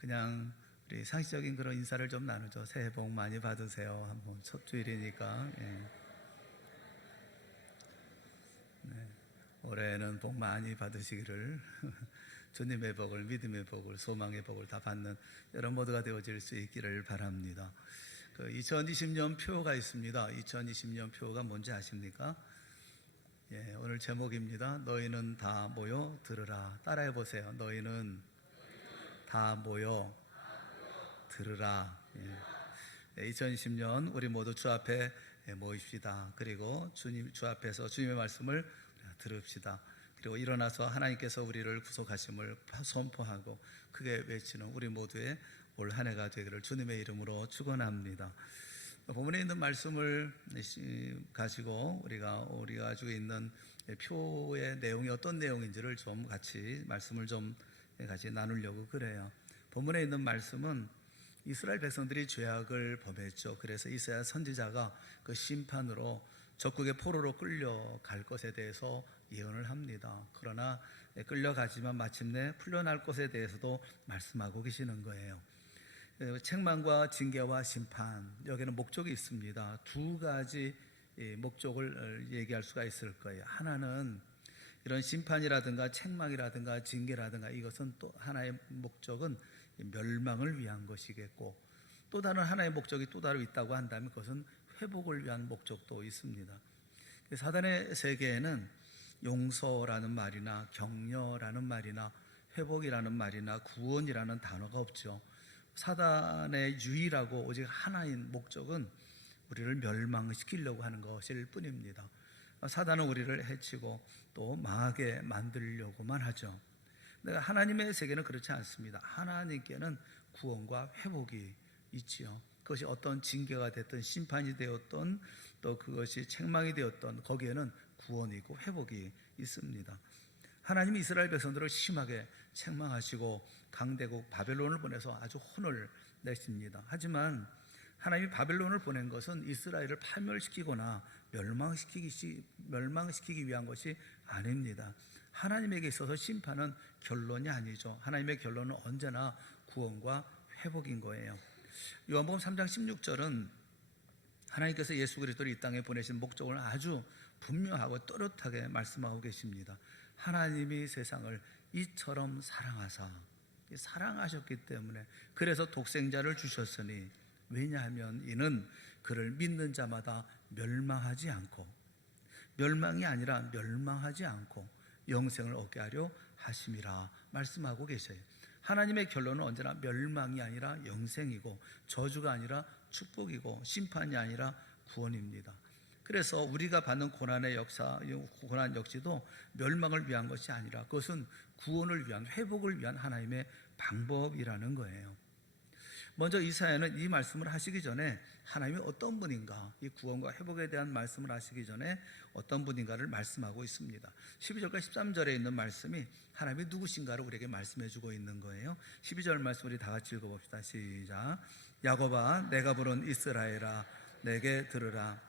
그냥 우리 상식적인 그런 인사를 좀 나누죠. 새해 복 많이 받으세요. 한번 첫 주일이니까. 올해는 복 많이 받으시기를 주님의 복을, 믿음의 복을, 소망의 복을 다 받는 여러분 모두가 되어질 수 있기를 바랍니다. 2020년 표가 있습니다. 2020년 표가 뭔지 아십니까? 오늘 제목입니다. 너희는 다 모여 들으라. 따라해 보세요. 너희는 다 모여 들으라. 2020년 우리 모두 주 앞에 모입시다. 그리고 주 앞에서 주님의 말씀을 들읍시다. 그리고 일어나서 하나님께서 우리를 구속하심을 선포하고 크게 외치는 우리 모두의 올 한 해가 되기를 주님의 이름으로 축원합니다. 본문에 있는 말씀을 가지고 우리가 가지고 있는 표의 내용이 어떤 내용인지를 좀 같이 말씀을 좀 같이 나누려고 그래요. 본문에 있는 말씀은 이스라엘 백성들이 죄악을 범했죠. 그래서 이사야 선지자가 그 심판으로 적국의 포로로 끌려갈 것에 대해서 예언을 합니다. 그러나 끌려가지만 마침내 풀려날 것에 대해서도 말씀하고 계시는 거예요. 책망과 징계와 심판, 여기는 목적이 있습니다. 두 가지 목적을 얘기할 수가 있을 거예요. 하나는 이런 심판이라든가 책망이라든가 징계라든가 이것은 또 하나의 목적은 멸망을 위한 것이겠고, 또 다른 하나의 목적이 또 따로 있다고 한다면 그것은 회복을 위한 목적도 있습니다. 사단의 세계에는 용서라는 말이나 격려라는 말이나 회복이라는 말이나 구원이라는 단어가 없죠. 사단의 유일하고 오직 하나인 목적은 우리를 멸망시키려고 하는 것일 뿐입니다. 사단은 우리를 해치고 또 망하게 만들려고만 하죠. 하나님의 세계는 그렇지 않습니다. 하나님께는 구원과 회복이 있지요. 그것이 어떤 징계가 됐든 심판이 되었던 또 그것이 책망이 되었던 거기에는 구원이고 회복이 있습니다. 하나님이 이스라엘 백성들을 심하게 책망하시고 강대국 바벨론을 보내서 아주 혼을 내십니다. 하지만 하나님이 바벨론을 보낸 것은 이스라엘을 파멸시키거나 멸망시키기 위한 것이 아닙니다. 하나님에게 있어서 심판은 결론이 아니죠. 하나님의 결론은 언제나 구원과 회복인 거예요. 요한복음 3장 16절은 하나님께서 예수 그리스도를 이 땅에 보내신 목적을 아주 분명하고 또렷하게 말씀하고 계십니다. 하나님이 세상을 이처럼 사랑하셨기 때문에, 그래서 독생자를 주셨으니, 왜냐하면 이는 그를 믿는 자마다 멸망이 아니라 멸망하지 않고 영생을 얻게 하려 하심이라 말씀하고 계세요. 하나님의 결론은 언제나 멸망이 아니라 영생이고, 저주가 아니라 축복이고, 심판이 아니라 구원입니다. 그래서 우리가 받는 고난 역시도 멸망을 위한 것이 아니라 그것은 구원을 위한, 회복을 위한 하나님의 방법이라는 거예요. 먼저 이사야는 이 말씀을 하시기 전에 하나님이 어떤 분인가, 이 구원과 회복에 대한 말씀을 하시기 전에 어떤 분인가를 말씀하고 있습니다. 12절과 13절에 있는 말씀이 하나님이 누구신가를 우리에게 말씀해 주고 있는 거예요. 12절 말씀 우리 다 같이 읽어봅시다. 시작. 야곱아, 내가 부른 이스라엘아, 내게 들으라.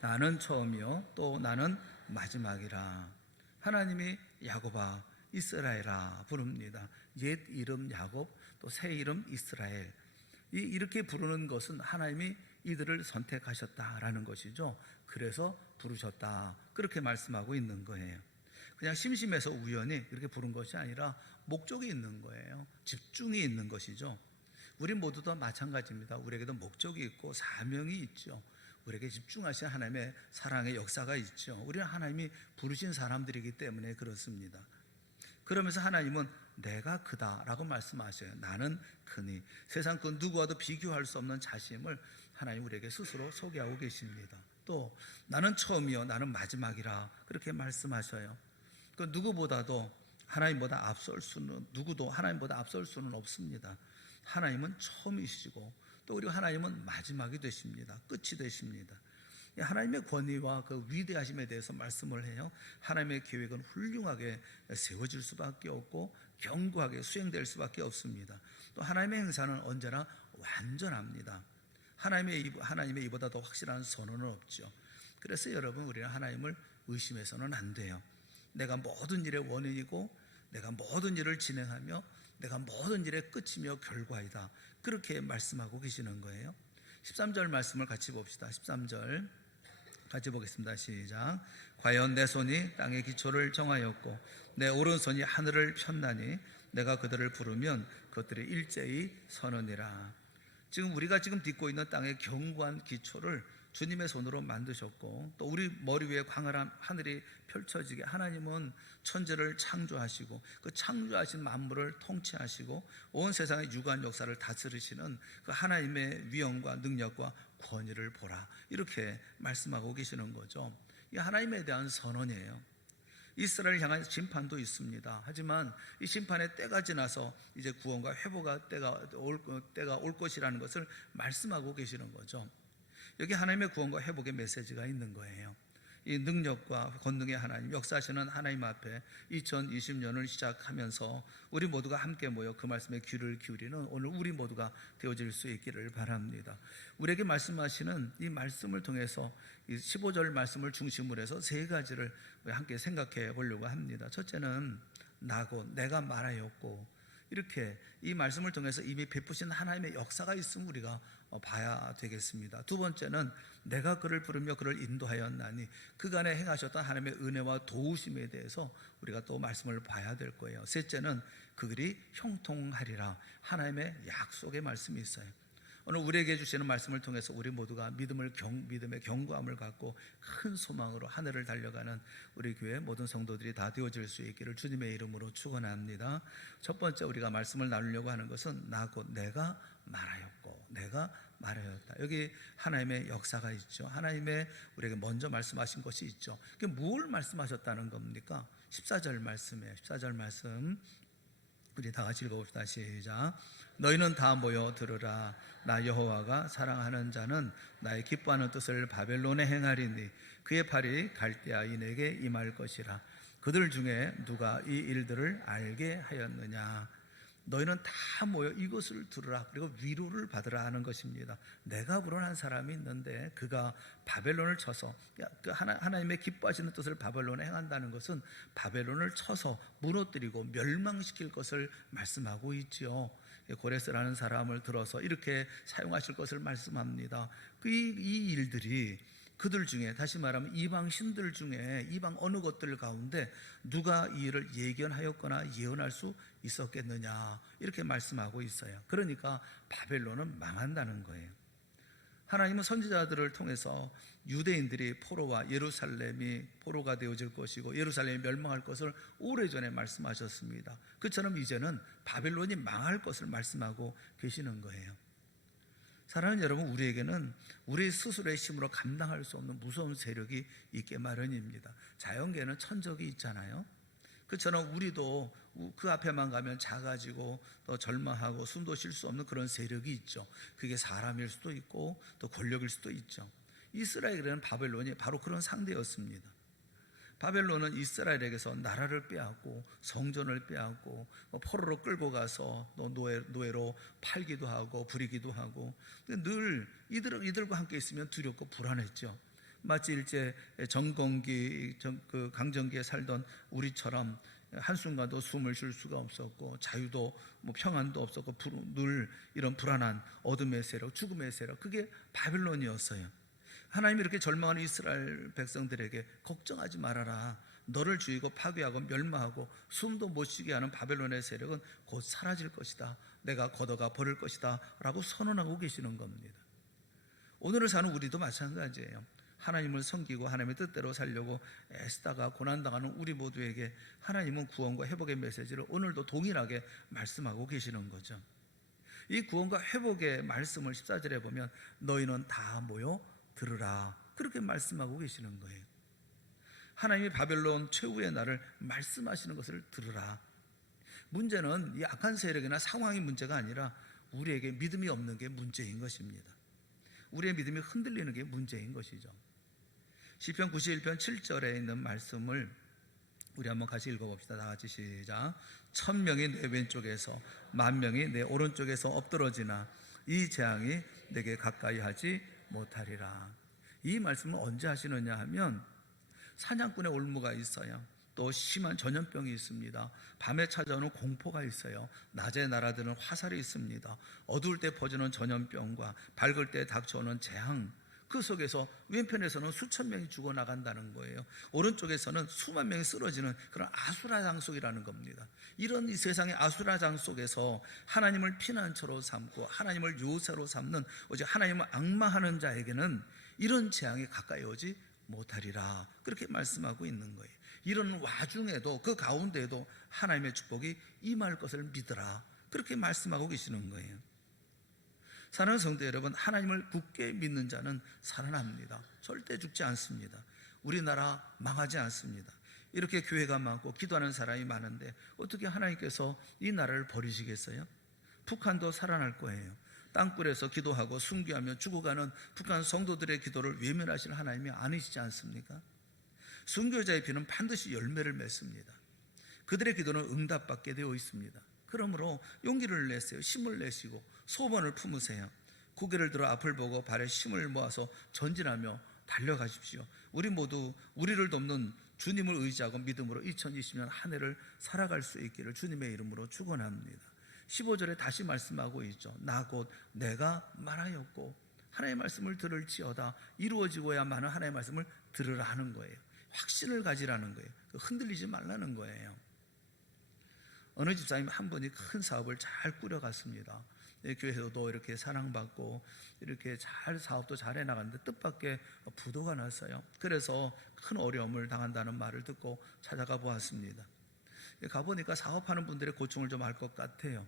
나는 처음이요 또 나는 마지막이라. 하나님이 야곱아, 이스라엘아 부릅니다. 옛 이름 야곱, 또 새 이름 이스라엘. 이렇게 부르는 것은 하나님이 이들을 선택하셨다라는 것이죠. 그래서 부르셨다, 그렇게 말씀하고 있는 거예요. 그냥 심심해서 우연히 그렇게 부른 것이 아니라 목적이 있는 거예요. 집중이 있는 것이죠. 우리 모두 다 마찬가지입니다. 우리에게도 목적이 있고 사명이 있죠. 우리에게 집중하신 하나님의 사랑의 역사가 있죠. 우리는 하나님이 부르신 사람들이기 때문에 그렇습니다. 그러면서 하나님은 내가 그다라고 말씀하셔요. 나는 그니. 세상 그 누구와도 비교할 수 없는 자신을 하나님 우리에게 스스로 소개하고 계십니다. 또 나는 처음이요 나는 마지막이라 그렇게 말씀하셔요. 그 누구도 하나님보다 앞설 수는 없습니다. 하나님은 처음이시고 또 그리고 하나님은 마지막이 되십니다. 끝이 되십니다. 하나님의 권위와 그 위대하심에 대해서 말씀을 해요. 하나님의 계획은 훌륭하게 세워질 수밖에 없고 견고하게 수행될 수밖에 없습니다. 또 하나님의 행사는 언제나 완전합니다. 하나님의 이보다 더 확실한 선언은 없죠. 그래서 여러분, 우리는 하나님을 의심해서는 안 돼요. 내가 모든 일의 원인이고 내가 모든 일을 진행하며 내가 모든 일의 끝이며 결과이다. 그렇게 말씀하고 계시는 거예요. 13절 말씀을 같이 봅시다. 13절 같이 보겠습니다. 시작. 과연 내 손이 땅의 기초를 정하였고 내 오른손이 하늘을 폈나니 내가 그들을 부르면 그것들이 일제히 서느니라. 지금 우리가 지금 딛고 있는 땅의 견고한 기초를 주님의 손으로 만드셨고, 또 우리 머리 위에 광활한 하늘이 펼쳐지게 하나님은 천지를 창조하시고 그 창조하신 만물을 통치하시고 온 세상의 유관 역사를 다스리시는 그 하나님의 위엄과 능력과 권위를 보라, 이렇게 말씀하고 계시는 거죠. 이 하나님에 대한 선언이에요. 이스라엘을 향한 심판도 있습니다. 하지만 이 심판의 때가 지나서 이제 구원과 회복의 때가 올 것이라는 것을 말씀하고 계시는 거죠. 여기 하나님의 구원과 회복의 메시지가 있는 거예요. 이 능력과 권능의 하나님, 역사하시는 하나님 앞에 2020년을 시작하면서 우리 모두가 함께 모여 그 말씀에 귀를 기울이는 오늘 우리 모두가 되어질 수 있기를 바랍니다. 우리에게 말씀하시는 이 말씀을 통해서 이 15절 말씀을 중심으로 해서 세 가지를 함께 생각해 보려고 합니다. 첫째는 나고 내가 말하였고, 이렇게 이 말씀을 통해서 이미 베푸신 하나님의 역사가 있음을 우리가 봐야 되겠습니다. 두 번째는 내가 그를 부르며 그를 인도하였나니, 그간에 행하셨던 하나님의 은혜와 도우심에 대해서 우리가 또 말씀을 봐야 될 거예요. 셋째는 그들이 형통하리라, 하나님의 약속의 말씀이 있어요. 오늘 우리에게 주시는 말씀을 통해서 우리 모두가 믿음의 견고함을 갖고 큰 소망으로 하늘을 달려가는 우리 교회 모든 성도들이 다 되어질 수 있기를 주님의 이름으로 축원합니다. 첫 번째 우리가 말씀을 나누려고 하는 것은 나고 내가 말하였고 내가 말하였다. 여기 하나님의 역사가 있죠. 하나님의 우리에게 먼저 말씀하신 것이 있죠. 그게 뭘 말씀하셨다는 겁니까? 14절 말씀이에요. 14절 말씀 우리 다 같이 읽어봅시다. 시작. 너희는 다 모여 들으라. 나 여호와가 사랑하는 자는 나의 기뻐하는 뜻을 바벨론에 행하리니 그의 팔이 갈대아인에게 임할 것이라. 그들 중에 누가 이 일들을 알게 하였느냐. 너희는 다 모여 이것을 들으라, 그리고 위로를 받으라 하는 것입니다. 내가 부른 한 사람이 있는데 그가 바벨론을 쳐서, 하나님의 기뻐하시는 뜻을 바벨론에 행한다는 것은 바벨론을 쳐서 무너뜨리고 멸망시킬 것을 말씀하고 있지요. 고레스라는 사람을 들어서 이렇게 사용하실 것을 말씀합니다. 이 일들이 그들 중에, 다시 말하면 이방 신들 중에, 이방 어느 것들 가운데 누가 이 일을 예견하였거나 예언할 수 있었겠느냐, 이렇게 말씀하고 있어요. 그러니까 바벨론은 망한다는 거예요. 하나님은 선지자들을 통해서 유대인들이 포로와 예루살렘이 포로가 되어질 것이고 예루살렘이 멸망할 것을 오래전에 말씀하셨습니다. 그처럼 이제는 바벨론이 망할 것을 말씀하고 계시는 거예요. 사랑하는 여러분, 우리에게는 우리 스스로의 힘으로 감당할 수 없는 무서운 세력이 있게 마련입니다. 자연계에는 천적이 있잖아요. 그처럼 우리도 그 앞에만 가면 작아지고 또 절망하고 숨도 쉴 수 없는 그런 세력이 있죠. 그게 사람일 수도 있고 또 권력일 수도 있죠. 이스라엘에는 바벨론이 바로 그런 상대였습니다. 바벨론은 이스라엘에게서 나라를 빼앗고 성전을 빼앗고 포로로 끌고 가서 노예로 팔기도 하고 부리기도 하고, 늘 이들과 함께 있으면 두렵고 불안했죠. 마치 일제 정권기 그 강점기에 살던 우리처럼 한순간도 숨을 쉴 수가 없었고 자유도 평안도 없었고 늘 이런 불안한 어둠의 세력, 죽음의 세력, 그게 바벨론이었어요. 하나님이 이렇게 절망하는 이스라엘 백성들에게 걱정하지 말아라, 너를 죽이고 파괴하고 멸망하고 숨도 못 쉬게 하는 바벨론의 세력은 곧 사라질 것이다, 내가 걷어가 버릴 것이다 라고 선언하고 계시는 겁니다. 오늘을 사는 우리도 마찬가지예요. 하나님을 섬기고 하나님의 뜻대로 살려고 애쓰다가 고난당하는 우리 모두에게 하나님은 구원과 회복의 메시지를 오늘도 동일하게 말씀하고 계시는 거죠. 이 구원과 회복의 말씀을 14절에 보면 너희는 다 모여 들으라, 그렇게 말씀하고 계시는 거예요. 하나님이 바벨론 최후의 날을 말씀하시는 것을 들으라. 문제는 이 악한 세력이나 상황이 문제가 아니라 우리에게 믿음이 없는 게 문제인 것입니다. 우리의 믿음이 흔들리는 게 문제인 것이죠. 시편 91편 7절에 있는 말씀을 우리 한번 같이 읽어봅시다. 다 같이 시작. 1000명이 내 왼쪽에서 10,000명이 내 오른쪽에서 엎드러지나 이 재앙이 내게 가까이 하지 못하리라. 이 말씀은 언제 하시느냐 하면 사냥꾼의 올무가 있어요. 또 심한 전염병이 있습니다. 밤에 찾아오는 공포가 있어요. 낮에 날아드는 화살이 있습니다. 어두울 때 퍼지는 전염병과 밝을 때 닥쳐오는 재앙, 그 속에서 왼편에서는 수천 명이 죽어나간다는 거예요. 오른쪽에서는 수만 명이 쓰러지는 그런 아수라장 속이라는 겁니다. 이런 이 세상의 아수라장 속에서 하나님을 피난처로 삼고 하나님을 요새로 삼는 오직 하나님을 앙망하는 자에게는 이런 재앙이 가까이 오지 못하리라, 그렇게 말씀하고 있는 거예요. 이런 와중에도 그 가운데에도 하나님의 축복이 임할 것을 믿으라, 그렇게 말씀하고 계시는 거예요. 사랑하는 성도 여러분, 하나님을 굳게 믿는 자는 살아납니다. 절대 죽지 않습니다. 우리나라 망하지 않습니다. 이렇게 교회가 많고 기도하는 사람이 많은데 어떻게 하나님께서 이 나라를 버리시겠어요? 북한도 살아날 거예요. 땅굴에서 기도하고 순교하며 죽어가는 북한 성도들의 기도를 외면하실 하나님이 아니시지 않습니까? 순교자의 비는 반드시 열매를 맺습니다. 그들의 기도는 응답받게 되어 있습니다. 그러므로 용기를 내세요. 힘을 내시고 소원을 품으세요. 고개를 들어 앞을 보고 발에 힘을 모아서 전진하며 달려가십시오. 우리 모두 우리를 돕는 주님을 의지하고 믿음으로 2020년 한 해를 살아갈 수 있기를 주님의 이름으로 축원합니다. 15절에 다시 말씀하고 있죠. 나 곧 내가 말하였고 하나님의 말씀을 들을지어다. 이루어지고야 많은 하나님의 말씀을 들으라 하는 거예요. 확신을 가지라는 거예요. 흔들리지 말라는 거예요. 어느 집사님 한 분이 큰 사업을 잘 꾸려갔습니다. 교회에서도 이렇게 사랑받고 이렇게 잘 사업도 잘 해나가는데 뜻밖의 부도가 났어요. 그래서 큰 어려움을 당한다는 말을 듣고 찾아가 보았습니다. 가보니까 사업하는 분들의 고충을 좀 알 것 같아요.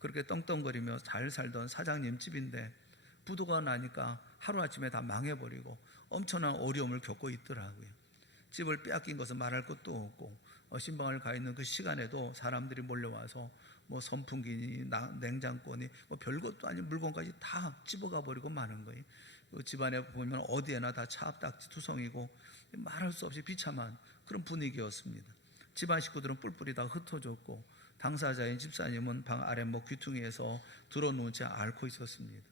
그렇게 떵떵거리며 잘 살던 사장님 집인데 부도가 나니까 하루아침에 다 망해버리고 엄청난 어려움을 겪고 있더라고요. 집을 빼앗긴 것은 말할 것도 없고 신방을 가 있는 그 시간에도 사람들이 몰려와서 뭐 선풍기니 냉장고니 뭐 별것도 아닌 물건까지 다 집어가 버리고 마는 거예요. 그 집안에 보면 어디에나 다 차압딱지 투성이고 말할 수 없이 비참한 그런 분위기였습니다. 집안 식구들은 뿔뿔이 다 흩어졌고 당사자인 집사님은 방 아랫목 귀퉁이에서 들어누운 채 앓고 있었습니다.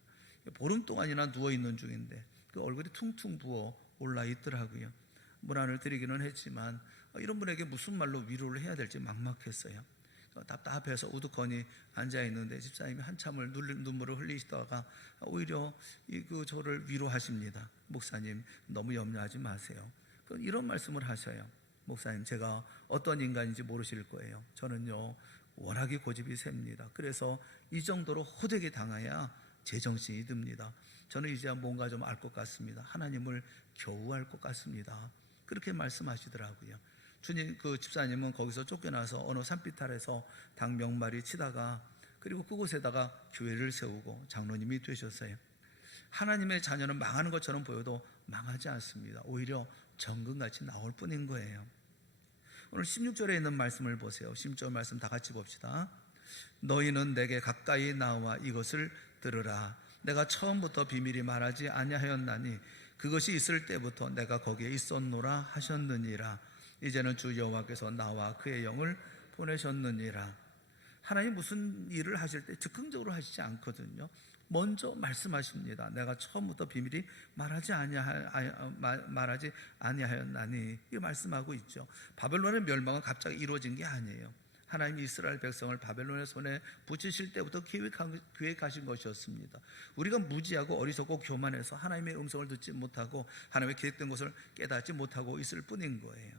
보름 동안이나 누워있는 중인데 그 얼굴이 퉁퉁 부어 올라 있더라고요. 문안을 드리기는 했지만 이런 분에게 무슨 말로 위로를 해야 될지 막막했어요. 답답해서 우두커니 앉아있는데 집사님이 한참을 눈물을 흘리시다가 오히려 저를 위로하십니다. 목사님, 너무 염려하지 마세요. 이런 말씀을 하셔요. 목사님, 제가 어떤 인간인지 모르실 거예요. 저는요 워낙에 고집이 셉니다. 그래서 이 정도로 호되게 당해야 제정신이 듭니다. 저는 이제야 뭔가 좀 알 것 같습니다. 하나님을 겨우 알 것 같습니다. 그렇게 말씀하시더라고요. 주님, 그 집사님은 거기서 쫓겨나서 어느 산비탈에서 닭 몇 마리 치다가 그리고 그곳에다가 교회를 세우고 장로님이 되셨어요. 하나님의 자녀는 망하는 것처럼 보여도 망하지 않습니다. 오히려 정금같이 나올 뿐인 거예요. 오늘 16절에 있는 말씀을 보세요. 16절 말씀 다 같이 봅시다. 너희는 내게 가까이 나와 이것을 들으라. 내가 처음부터 비밀이 말하지 아니하였나니 그것이 있을 때부터 내가 거기에 있었노라 하셨느니라. 이제는 주 여호와께서 나와 그의 영을 보내셨느니라. 하나님 무슨 일을 하실 때 즉흥적으로 하시지 않거든요. 먼저 말씀하십니다. 내가 처음부터 비밀이 말하지 아니하였나니, 이 말씀하고 있죠. 바벨론의 멸망은 갑자기 이루어진 게 아니에요. 하나님이 이스라엘 백성을 바벨론의 손에 붙이실 때부터 계획하신 것이었습니다. 우리가 무지하고 어리석고 교만해서 하나님의 음성을 듣지 못하고 하나님의 계획된 것을 깨닫지 못하고 있을 뿐인 거예요.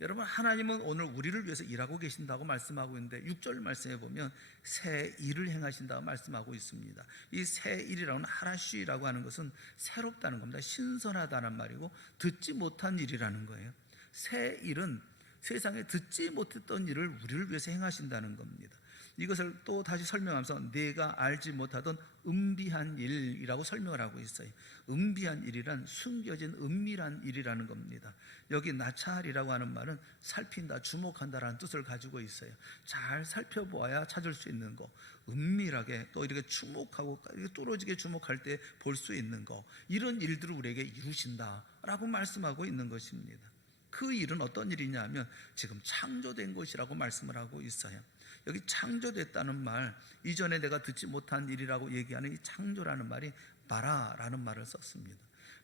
여러분, 하나님은 오늘 우리를 위해서 일하고 계신다고 말씀하고 있는데 6절 말씀에 보면 새 일을 행하신다고 말씀하고 있습니다. 이 새 일이라고는 하라쉬라고 하는 것은 새롭다는 겁니다. 신선하다는 말이고 듣지 못한 일이라는 거예요. 새 일은 세상에 듣지 못했던 일을 우리를 위해서 행하신다는 겁니다. 이것을 또 다시 설명하면서 내가 알지 못하던 은비한 일이라고 설명을 하고 있어요. 은비한 일이란 숨겨진 은밀한 일이라는 겁니다. 여기 나찰이라고 하는 말은 살핀다, 주목한다라는 뜻을 가지고 있어요. 잘 살펴보아야 찾을 수 있는 거, 은밀하게 또 이렇게 주목하고 뚫어지게 주목할 때 볼 수 있는 거, 이런 일들을 우리에게 이루신다라고 말씀하고 있는 것입니다. 그 일은 어떤 일이냐 하면 지금 창조된 것이라고 말씀을 하고 있어요. 여기 창조됐다는 말, 이전에 내가 듣지 못한 일이라고 얘기하는 이 창조라는 말이 바라라는 말을 썼습니다.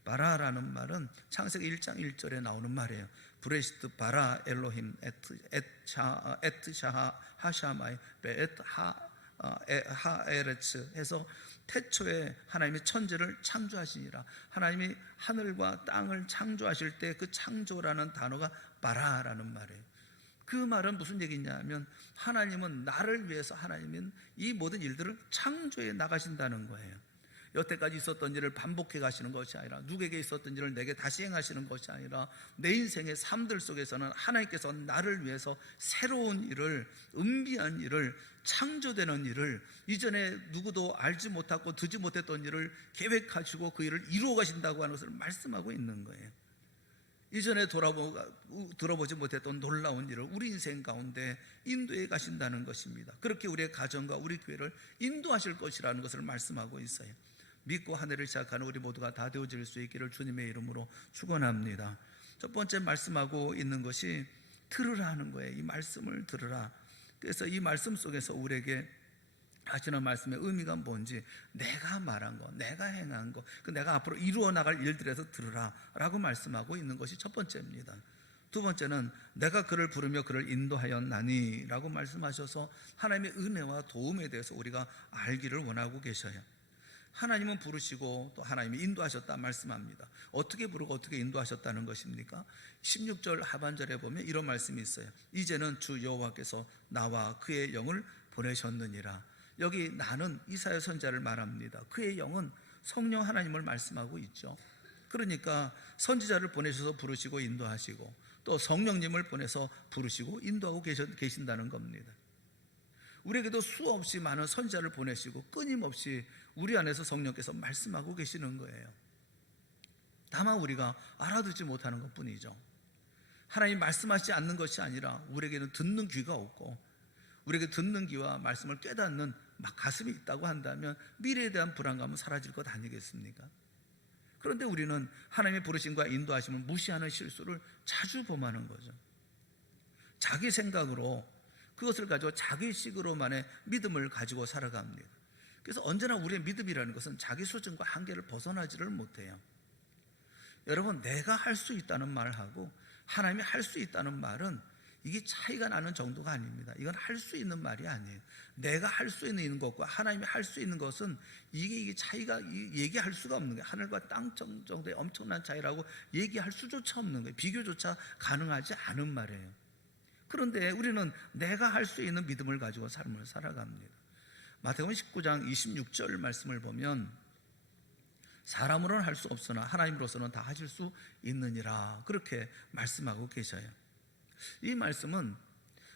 바라라는 말은 창세기 1장 1절에 나오는 말이에요. 브레시트 바라 엘로힘 에트샤 하샤마이 베에트 하에레츠 해서 태초에 하나님이 천지를 창조하시니라. 하나님이 하늘과 땅을 창조하실 때 그 창조라는 단어가 바라라는 말이에요. 그 말은 무슨 얘기냐면 하나님은 나를 위해서 하나님은 이 모든 일들을 창조해 나가신다는 거예요. 여태까지 있었던 일을 반복해 가시는 것이 아니라, 누구에게 있었던 일을 내게 다시 행하시는 것이 아니라, 내 인생의 삶들 속에서는 하나님께서 나를 위해서 새로운 일을, 은비한 일을, 창조되는 일을, 이전에 누구도 알지 못하고 듣지 못했던 일을 계획하시고 그 일을 이루어 가신다고 하는 것을 말씀하고 있는 거예요. 이전에 들어보지 못했던 놀라운 일을 우리 인생 가운데 인도해 가신다는 것입니다. 그렇게 우리의 가정과 우리 교회를 인도하실 것이라는 것을 말씀하고 있어요. 믿고 한 해를 시작하는 우리 모두가 다 되어질 수 있기를 주님의 이름으로 축원합니다. 첫 번째 말씀하고 있는 것이 들으라 하는 거예요. 이 말씀을 들으라. 그래서 이 말씀 속에서 우리에게 하시는 말씀의 의미가 뭔지, 내가 말한 거, 내가 행한 거, 내가 앞으로 이루어 나갈 일들에서 들으라 라고 말씀하고 있는 것이 첫 번째입니다. 두 번째는 내가 그를 부르며 그를 인도하였나니 라고 말씀하셔서 하나님의 은혜와 도움에 대해서 우리가 알기를 원하고 계셔요. 하나님은 부르시고 또 하나님이 인도하셨다 말씀합니다. 어떻게 부르고 어떻게 인도하셨다는 것입니까? 16절 하반절에 보면 이런 말씀이 있어요. 이제는 주 여호와께서 나와 그의 영을 보내셨느니라. 여기 나는 이사야 선지자를 말합니다. 그의 영은 성령 하나님을 말씀하고 있죠. 그러니까 선지자를 보내셔서 부르시고 인도하시고, 또 성령님을 보내서 부르시고 인도하고 계신다는 겁니다. 우리에게도 수없이 많은 선지자를 보내시고 끊임없이 우리 안에서 성령께서 말씀하고 계시는 거예요. 다만 우리가 알아듣지 못하는 것뿐이죠. 하나님 말씀하시지 않는 것이 아니라 우리에게는 듣는 귀가 없고, 우리에게 듣는 귀와 말씀을 깨닫는 가슴이 있다고 한다면 미래에 대한 불안감은 사라질 것 아니겠습니까? 그런데 우리는 하나님의 부르심과 인도하심을 무시하는 실수를 자주 범하는 거죠. 자기 생각으로, 그것을 가지고 자기식으로만의 믿음을 가지고 살아갑니다. 그래서 언제나 우리의 믿음이라는 것은 자기 수준과 한계를 벗어나지를 못해요. 여러분, 내가 할 수 있다는 말하고 하나님이 할 수 있다는 말은 이게 차이가 나는 정도가 아닙니다. 이건 할 수 있는 말이 아니에요. 내가 할 수 있는 것과 하나님이 할 수 있는 것은 이게 차이가 얘기할 수가 없는 거예요. 하늘과 땅 정도의 엄청난 차이라고 얘기할 수조차 없는 거예요. 비교조차 가능하지 않은 말이에요. 그런데 우리는 내가 할 수 있는 믿음을 가지고 삶을 살아갑니다. 마태복음 19장 26절 말씀을 보면 사람으로는 할 수 없으나 하나님으로서는 다 하실 수 있느니라, 그렇게 말씀하고 계셔요. 이 말씀은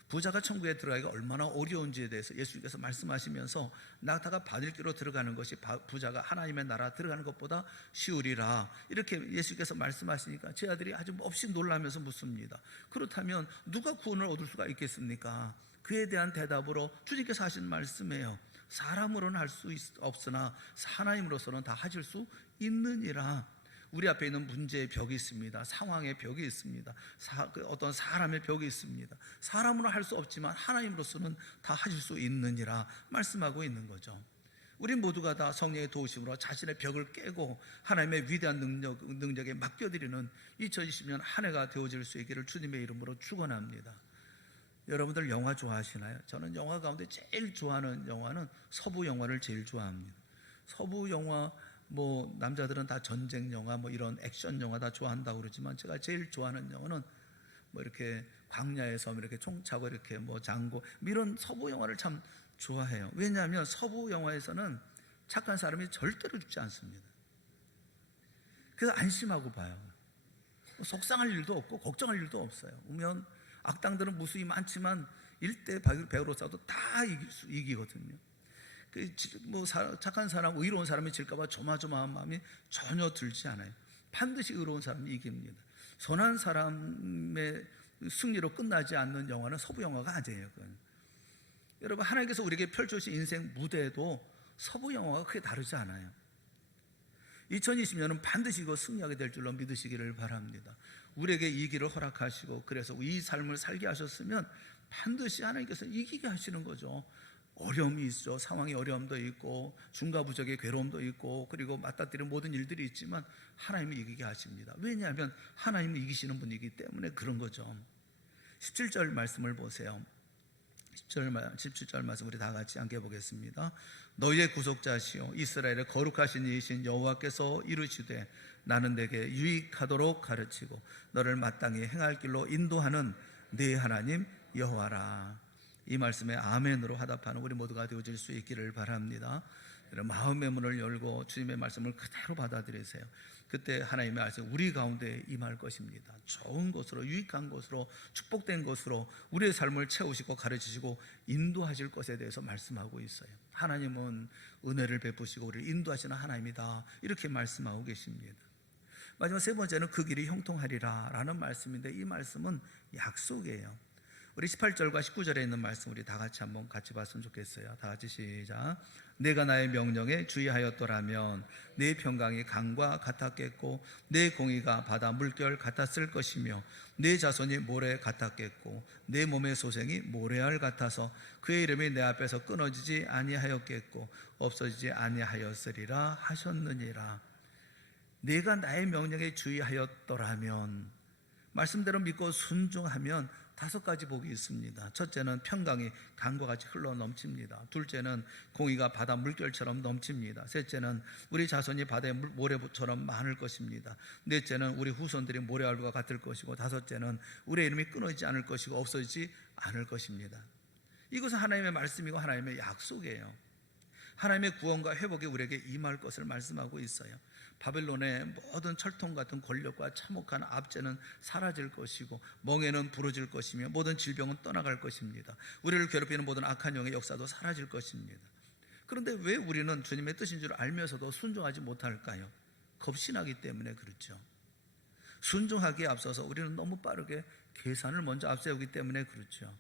부자가 천국에 들어가기가 얼마나 어려운지에 대해서 예수님께서 말씀하시면서 낙타가 바늘귀로 들어가는 것이 부자가 하나님의 나라 들어가는 것보다 쉬우리라, 이렇게 예수님께서 말씀하시니까 제 아들이 아주 몹시 놀라면서 묻습니다. 그렇다면 누가 구원을 얻을 수가 있겠습니까? 그에 대한 대답으로 주님께서 하신 말씀이에요. 사람으로는 할 수 없으나 하나님으로서는 다 하실 수 있느니라. 우리 앞에 있는 문제의 벽이 있습니다. 상황의 벽이 있습니다. 어떤 사람의 벽이 있습니다. 사람으로 할 수 없지만 하나님으로서는 다 하실 수 있느니라 말씀하고 있는 거죠. 우리 모두가 다 성령의 도우심으로 자신의 벽을 깨고 하나님의 위대한 능력에 맡겨드리는 2020년 한 해가 되어질 수 있기를 주님의 이름으로 축원합니다. 여러분들 영화 좋아하시나요? 저는 영화 가운데 제일 좋아하는 영화는 서부 영화를 제일 좋아합니다. 서부 영화, 남자들은 다 전쟁 영화, 이런 액션 영화 다 좋아한다고 그러지만 제가 제일 좋아하는 영화는 이렇게 광야에서 이렇게 총 차고 이렇게 장고, 이런 서부 영화를 참 좋아해요. 왜냐하면 서부 영화에서는 착한 사람이 절대로 죽지 않습니다. 그래서 안심하고 봐요. 속상할 일도 없고 걱정할 일도 없어요. 보면 악당들은 무수히 많지만 일대 배우로 싸워도 다 이기거든요. 착한 사람, 의로운 사람이 질까봐 조마조마한 마음이 전혀 들지 않아요. 반드시 의로운 사람이 이깁니다. 선한 사람의 승리로 끝나지 않는 영화는 서부 영화가 아니에요. 여러분, 하나님께서 우리에게 펼쳐주신 인생 무대도 서부 영화가 크게 다르지 않아요. 2020년은 반드시 이거 승리하게 될 줄로 믿으시기를 바랍니다. 우리에게 이 길을 허락하시고 그래서 이 삶을 살게 하셨으면 반드시 하나님께서 이기게 하시는 거죠. 어려움이 있죠. 상황의 어려움도 있고 중과부적의 괴로움도 있고 그리고 맞닥뜨리는 모든 일들이 있지만 하나님은 이기게 하십니다. 왜냐하면 하나님은 이기시는 분이기 때문에 그런 거죠. 17절 말씀을 보세요. 17절 말씀 우리 다 같이 함께 보겠습니다. 너희의 구속자시요 이스라엘의 거룩하신 이이신 여호와께서 이르시되 나는 내게 유익하도록 가르치고 너를 마땅히 행할 길로 인도하는 네 하나님 여호와라. 이 말씀에 아멘으로 화답하는 우리 모두가 되어질 수 있기를 바랍니다. 마음의 문을 열고 주님의 말씀을 그대로 받아들이세요. 그때 하나님의 말씀 우리 가운데 임할 것입니다. 좋은 것으로, 유익한 것으로, 축복된 것으로 우리의 삶을 채우시고 가르치시고 인도하실 것에 대해서 말씀하고 있어요. 하나님은 은혜를 베푸시고 우리를 인도하시는 하나님이다, 이렇게 말씀하고 계십니다. 마지막 세 번째는 그 길이 형통하리라 라는 말씀인데, 이 말씀은 약속이에요. 우리 18절과 19절에 있는 말씀 우리 다 같이 한번 같이 봤으면 좋겠어요. 다 같이 시작. 내가 나의 명령에 주의하였더라면 내 평강이 강과 같았겠고 내 공의가 바다 물결 같았을 것이며 내 자손이 모래 같았겠고 내 몸의 소생이 모래알 같아서 그의 이름이 내 앞에서 끊어지지 아니하였겠고 없어지지 아니하였으리라 하셨느니라. 내가 나의 명령에 주의하였더라면, 말씀대로 믿고 순종하면 5가지 복이 있습니다. 첫째는 평강이 강과 같이 흘러 넘칩니다. 둘째는 공의가 바다 물결처럼 넘칩니다. 셋째는 우리 자손이 바다의 모래처럼 많을 것입니다. 넷째는 우리 후손들이 모래알과 같을 것이고, 다섯째는 우리의 이름이 끊어지지 않을 것이고 없어지지 않을 것입니다. 이것은 하나님의 말씀이고 하나님의 약속이에요. 하나님의 구원과 회복이 우리에게 임할 것을 말씀하고 있어요. 바벨론의 모든 철통 같은 권력과 참혹한 압제는 사라질 것이고 멍에는 부러질 것이며 모든 질병은 떠나갈 것입니다. 우리를 괴롭히는 모든 악한 영의 역사도 사라질 것입니다. 그런데 왜 우리는 주님의 뜻인 줄 알면서도 순종하지 못할까요? 겁신하기 때문에 그렇죠. 순종하기에 앞서서 우리는 너무 빠르게 계산을 먼저 앞세우기 때문에 그렇죠.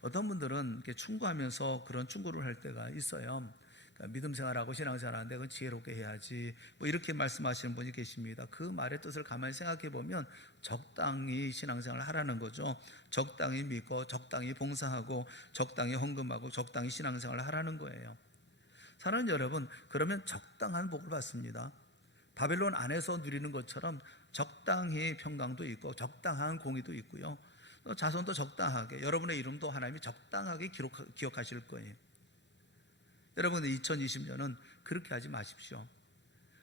어떤 분들은 이렇게 충고하면서 그런 충고를 할 때가 있어요. 그러니까 믿음 생활하고 신앙 생활하는데 그건 지혜롭게 해야지, 뭐 이렇게 말씀하시는 분이 계십니다. 그 말의 뜻을 가만히 생각해 보면 적당히 신앙생활을 하라는 거죠. 적당히 믿고 적당히 봉사하고 적당히 헌금하고 적당히 신앙생활을 하라는 거예요. 사랑하는 여러분, 그러면 적당한 복을 받습니다. 바벨론 안에서 누리는 것처럼 적당히 평강도 있고 적당한 공의도 있고요, 자손도 적당하게, 여러분의 이름도 하나님이 적당하게 기억하실 거예요. 여러분, 2020년은 그렇게 하지 마십시오.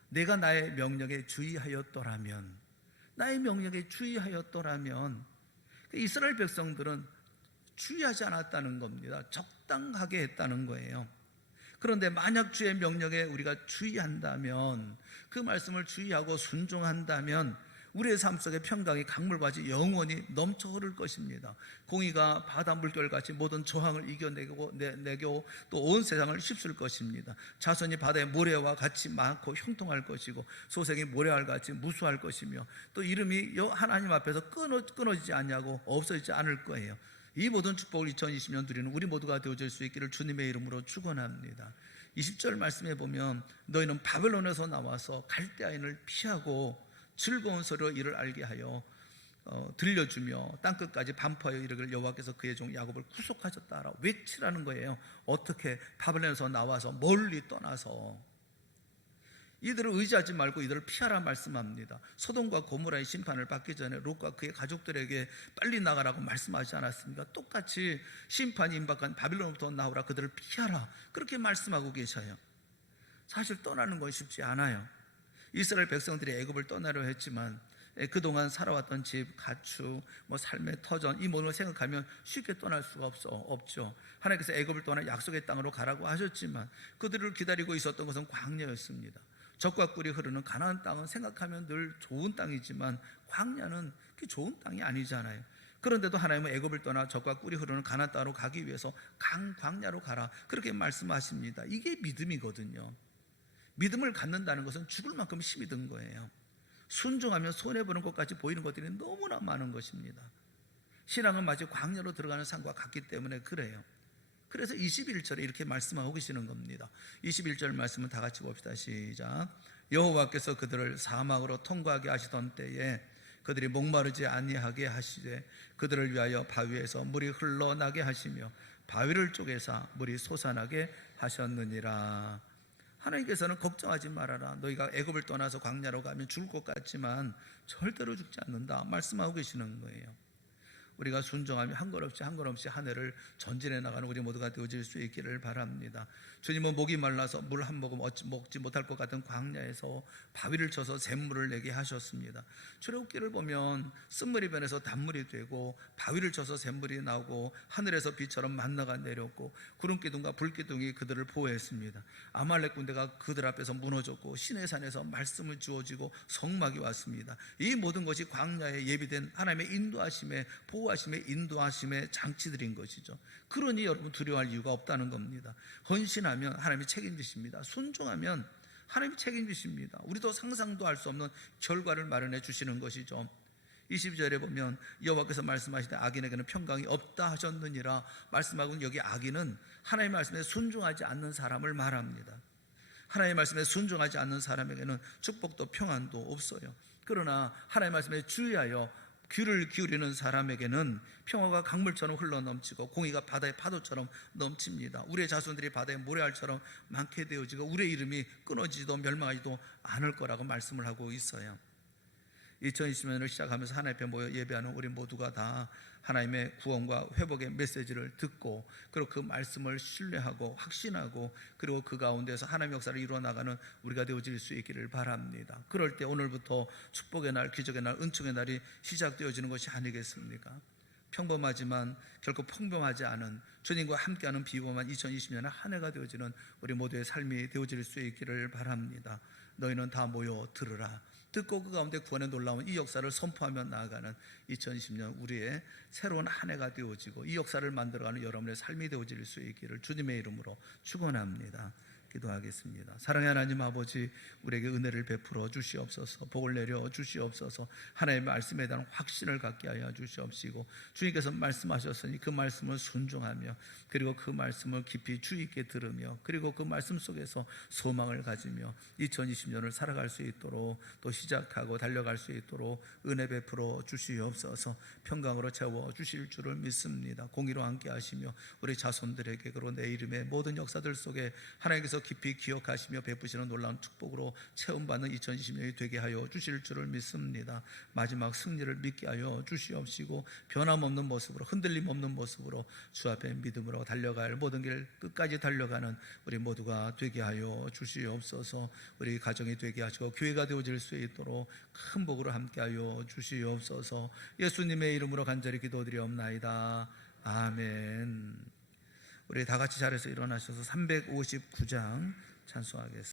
내가 나의 명령에 주의하였더라면, 나의 명령에 주의하였더라면, 이스라엘 백성들은 주의하지 않았다는 겁니다. 적당하게 했다는 거예요. 그런데 만약 주의 명령에 우리가 주의한다면, 그 말씀을 주의하고 순종한다면 우리의 삶 속에 평강이 강물같이 영원히 넘쳐 흐를 것입니다. 공의가 바다 물결같이 모든 저항을 이겨내고 또 온 세상을 휩쓸 것입니다. 자손이 바다의 모래와 같이 많고 형통할 것이고 소생이 모래알같이 무수할 것이며 또 이름이 하나님 앞에서 끊어지지 않냐고 없어지지 않을 거예요. 이 모든 축복을 2020년 누리는 우리 모두가 되어질 수 있기를 주님의 이름으로 축원합니다. 20절 말씀해 보면 너희는 바벨론에서 나와서 갈대아인을 피하고 즐거운 소리로 이를 알게 하여 들려주며 땅끝까지 반포하여 이르기를 여호와께서 그의 종 야곱을 구속하셨다라 외치라는 거예요. 어떻게? 바벨론에서 나와서 멀리 떠나서. 이들을 의지하지 말고 이들을 피하라 말씀합니다. 소돔과 고모라의 심판을 받기 전에 롯과 그의 가족들에게 빨리 나가라고 말씀하지 않았습니까? 똑같이 심판이 임박한 바벨론부터 나오라, 그들을 피하라, 그렇게 말씀하고 계셔요. 사실 떠나는 건 쉽지 않아요. 이스라엘 백성들이 애굽을 떠나려 했지만 그동안 살아왔던 집, 가축, 삶의 터전, 이 모든 걸 생각하면 쉽게 떠날 수가 없죠. 하나님께서 애굽을 떠나 약속의 땅으로 가라고 하셨지만 그들을 기다리고 있었던 것은 광야였습니다. 젖과 꿀이 흐르는 가나안 땅은 생각하면 늘 좋은 땅이지만 광야는 그렇게 좋은 땅이 아니잖아요. 그런데도 하나님은 애굽을 떠나 젖과 꿀이 흐르는 가나안 땅으로 가기 위해서 광야로 가라, 그렇게 말씀하십니다. 이게 믿음이거든요. 믿음을 갖는다는 것은 죽을 만큼 힘이 든 거예요. 순종하면 손해보는 것까지 보이는 것들이 너무나 많은 것입니다. 신앙은 마치 광야로 들어가는 산과 같기 때문에 그래요. 그래서 21절에 이렇게 말씀하고 계시는 겁니다. 21절 말씀은 다 같이 봅시다. 시작. 여호와께서 그들을 사막으로 통과하게 하시던 때에 그들이 목마르지 아니하게 하시되 그들을 위하여 바위에서 물이 흘러나게 하시며 바위를 쪼개사 물이 솟아나게 하셨느니라. 하나님께서는 걱정하지 말아라. 너희가 애굽을 떠나서 광야로 가면 죽을 것 같지만 절대로 죽지 않는다 말씀하고 계시는 거예요. 우리가 순종하며 한 걸음씩 한 해를 전진해 나가는 우리 모두가 되어질 수 있기를 바랍니다. 주님은 목이 말라서 물 한 모금 먹지 못할 것 같은 광야에서 바위를 쳐서 샘물을 내게 하셨습니다. 출애굽기를 보면 쓴물이 변해서 단물이 되고 바위를 쳐서 샘물이 나오고 하늘에서 비처럼 만나가 내렸고 구름기둥과 불기둥이 그들을 보호했습니다. 아말렉 군대가 그들 앞에서 무너졌고 시내산에서 말씀을 주어지고 성막이 왔습니다. 이 모든 것이 광야에 예비된 하나님의 인도하심에 보호하심의 인도하심의 장치들인 것이죠. 그러니 여러분 두려워할 이유가 없다는 겁니다. 헌신하면 하나님이 책임지십니다. 순종하면 하나님이 책임지십니다. 우리도 상상도 할 수 없는 결과를 마련해 주시는 것이죠. 22절에 보면 여호와께서 말씀하시되 악인에게는 평강이 없다 하셨느니라 말씀하고는 여기 악인은 하나님의 말씀에 순종하지 않는 사람을 말합니다. 하나님의 말씀에 순종하지 않는 사람에게는 축복도 평안도 없어요. 그러나 하나님의 말씀에 주의하여 귀를 기울이는 사람에게는 평화가 강물처럼 흘러넘치고 공의가 바다의 파도처럼 넘칩니다. 우리의 자손들이 바다의 모래알처럼 많게 되어지고 우리의 이름이 끊어지지도 멸망하지도 않을 거라고 말씀을 하고 있어요. 2020년을 시작하면서 하나님 앞에 모여 예배하는 우리 모두가 다 하나님의 구원과 회복의 메시지를 듣고 그리고 그 말씀을 신뢰하고 확신하고 그리고 그 가운데서 하나님의 역사를 이루어나가는 우리가 되어질 수 있기를 바랍니다. 그럴 때 오늘부터 축복의 날, 기적의 날, 은총의 날이 시작되어지는 것이 아니겠습니까? 평범하지만 결코 평범하지 않은 주님과 함께하는 비범한 2020년의 한 해가 되어지는 우리 모두의 삶이 되어질 수 있기를 바랍니다. 너희는 다 모여 들으라. 듣고 그 가운데 구원의 놀라운 이 역사를 선포하며 나아가는 2020년 우리의 새로운 한 해가 되어지고 이 역사를 만들어가는 여러분의 삶이 되어질 수 있기를 주님의 이름으로 축원합니다. 기도하겠습니다. 사랑의 하나님 아버지, 우리에게 은혜를 베풀어 주시옵소서. 복을 내려 주시옵소서. 하나님의 말씀에 대한 확신을 갖게 하여 주시옵시고 주님께서 말씀하셨으니 그 말씀을 순종하며 그리고 그 말씀을 깊이 주의 있게 들으며 그리고 그 말씀 속에서 소망을 가지며 2020년을 살아갈 수 있도록 또 시작하고 달려갈 수 있도록 은혜 베풀어 주시옵소서. 평강으로 채워 주실 줄을 믿습니다. 공의로 함께 하시며 우리 자손들에게 그리고 내 이름의 모든 역사들 속에 하나님께서 깊이 기억하시며 베푸시는 놀라운 축복으로 체험받는 2020년이 되게 하여 주실 줄을 믿습니다. 마지막 승리를 믿게 하여 주시옵시고 변함없는 모습으로 흔들림 없는 모습으로 주 앞에 믿음으로 달려갈 모든 길 끝까지 달려가는 우리 모두가 되게 하여 주시옵소서. 우리 가정이 되게 하시고 교회가 되어질 수 있도록 큰 복으로 함께 하여 주시옵소서. 예수님의 이름으로 간절히 기도드리옵나이다. 아멘. 우리 다 같이 자리에서 일어나셔서 359장 찬송하겠습니다.